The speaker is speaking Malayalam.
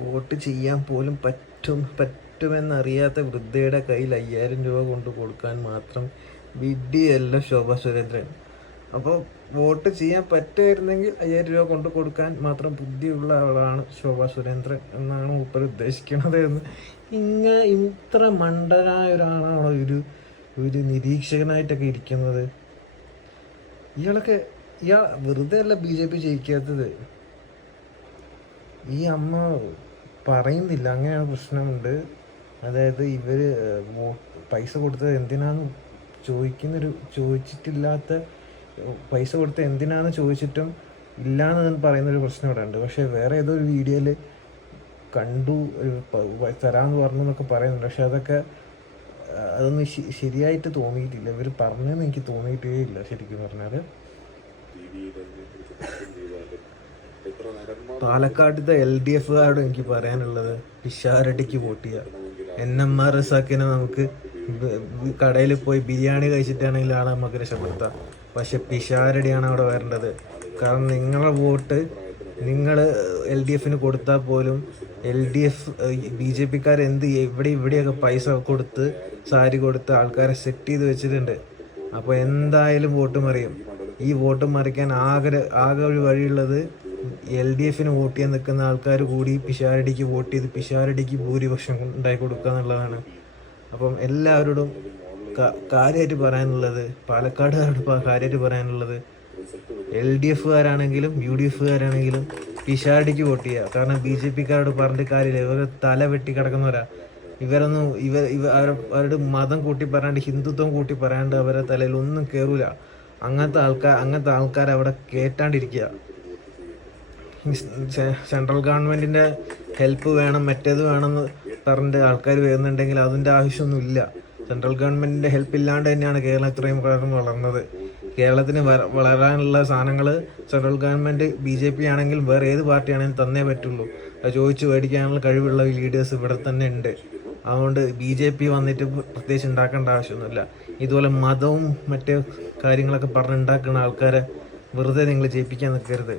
വോട്ട് ചെയ്യാൻ പോലും പറ്റുമെന്നറിയാത്ത വൃദ്ധയുടെ കയ്യിൽ 5000 രൂപ കൊണ്ട് കൊടുക്കാൻ മാത്രം വിഡ്ഢിയല്ല ശോഭാ സുരേന്ദ്രൻ. അപ്പോൾ വോട്ട് ചെയ്യാൻ പറ്റുമായിരുന്നെങ്കിൽ 5000 രൂപ കൊണ്ട് കൊടുക്കാൻ മാത്രം ബുദ്ധിയുള്ള ആളാണ് ശോഭാ സുരേന്ദ്രൻ എന്നാണ് മൂപ്പർ ഉദ്ദേശിക്കുന്നത് എന്ന്. ഇത്ര മണ്ടനായ ഒരാളാണോ ഒരു നിരീക്ഷകനായിട്ടൊക്കെ ഇരിക്കുന്നത്? ഇയാൾ വെറുതെ അല്ല BJP ജയിക്കാത്തത്. ഈ അമ്മ പറയുന്നില്ല, അങ്ങനെയാണ് പ്രശ്നമുണ്ട്. അതായത് ഇവര് പൈസ കൊടുത്തത് എന്തിനാന്ന് ചോദിച്ചിട്ടില്ലാത്ത പൈസ കൊടുത്തത് എന്തിനാന്ന് ചോദിച്ചിട്ടും ഇല്ലാന്ന് പറയുന്നൊരു പ്രശ്നം ഇവിടെ ഉണ്ട്. പക്ഷെ വേറെ ഏതോ ഒരു വീഡിയോയിൽ കണ്ടു തരാമെന്ന് പറഞ്ഞു എന്നൊക്കെ പറയുന്നുണ്ട്. പക്ഷെ അതൊന്നും ശരിയായിട്ട് തോന്നിയിട്ടില്ല. ഇവർ പറഞ്ഞെന്ന് എനിക്ക് തോന്നിയിട്ടേ ഇല്ല ശരിക്കും പറഞ്ഞാൽ. പാലക്കാട്ടിലത്തെ LDFകാരോട് എനിക്ക് പറയാനുള്ളത്, പിഷാരടിക്ക് വോട്ട് ചെയ്യുക. NMR റസാക്കിനെ നമുക്ക് കടയിൽ പോയി ബിരിയാണി കഴിച്ചിട്ടാണെങ്കിൽ ആളെ നമുക്ക് രക്ഷപ്പെടുത്താം. പക്ഷെ പിഷാരടിയാണ് അവിടെ വരേണ്ടത്. കാരണം നിങ്ങളുടെ വോട്ട് നിങ്ങൾ LDFന് കൊടുത്താൽ പോലും LDF BJPക്കാർ ഇവിടെയൊക്കെ പൈസ കൊടുത്ത് സാരി കൊടുത്ത് ആൾക്കാരെ സെറ്റ് ചെയ്ത് വെച്ചിട്ടുണ്ട്. അപ്പോൾ എന്തായാലും വോട്ട് മറിയും. ഈ വോട്ട് മറിക്കാൻ ആകെ ഒരു വഴിയുള്ളത് LDFന് വോട്ട് ചെയ്യാൻ നിൽക്കുന്ന ആൾക്കാർ കൂടി പിഷാരടിക്ക് വോട്ട് ചെയ്ത് പിഷാരടിക്ക് ഭൂരിപക്ഷം ഉണ്ടാക്കി കൊടുക്കുക എന്നുള്ളതാണ്. അപ്പം എല്ലാവരോടും കാര്യമായിട്ട് പറയാനുള്ളത്, പാലക്കാടുകാരോട് കാര്യമായിട്ട് പറയാനുള്ളത്, LDFകാരാണെങ്കിലും UDFകാരാണെങ്കിലും പിഷാരടിക്ക് വോട്ട് ചെയ്യുക. കാരണം BJPക്കാരോട് പറഞ്ഞിട്ട് കാര്യമില്ല. ഇവർ തല വെട്ടി കിടക്കുന്നവരാ. ഇവരൊന്നും അവരുടെ മതം കൂട്ടി പറയാണ്ട് ഹിന്ദുത്വം കൂട്ടി പറയാണ്ട് അവരുടെ തലയിൽ ഒന്നും കയറൂല. അങ്ങനത്തെ ആൾക്കാർ അവിടെ കയറ്റാണ്ടിരിക്കുക. സെൻട്രൽ ഗവൺമെൻറ്റിൻ്റെ ഹെൽപ്പ് വേണം, മറ്റേത് വേണമെന്ന് പറഞ്ഞിട്ട് ആൾക്കാർ വരുന്നുണ്ടെങ്കിൽ അതിൻ്റെ ആവശ്യമൊന്നുമില്ല. സെൻട്രൽ ഗവൺമെൻറ്റിൻ്റെ ഹെൽപ്പ് ഇല്ലാണ്ട് തന്നെയാണ് കേരളം ഇത്രയും കാലം വളർന്നത്. കേരളത്തിന് വളരാനുള്ള സാധനങ്ങൾ സെൻട്രൽ ഗവൺമെൻറ് BJP ആണെങ്കിലും വേറെ ഏത് പാർട്ടിയാണെങ്കിലും തന്നേ പറ്റുള്ളൂ. അത് ചോദിച്ച് മേടിക്കാനുള്ള കഴിവുള്ള ലീഡേഴ്സ് ഇവിടെ തന്നെ ഉണ്ട്. അതുകൊണ്ട് BJP വന്നിട്ട് പ്രത്യേകിച്ച് ഉണ്ടാക്കേണ്ട ആവശ്യമൊന്നുമില്ല. ഇതുപോലെ മതവും മറ്റേ കാര്യങ്ങളൊക്കെ പറഞ്ഞുണ്ടാക്കുന്ന ആൾക്കാരെ വെറുതെ നിങ്ങൾ ജയിപ്പിക്കാൻ നിൽക്കരുത്.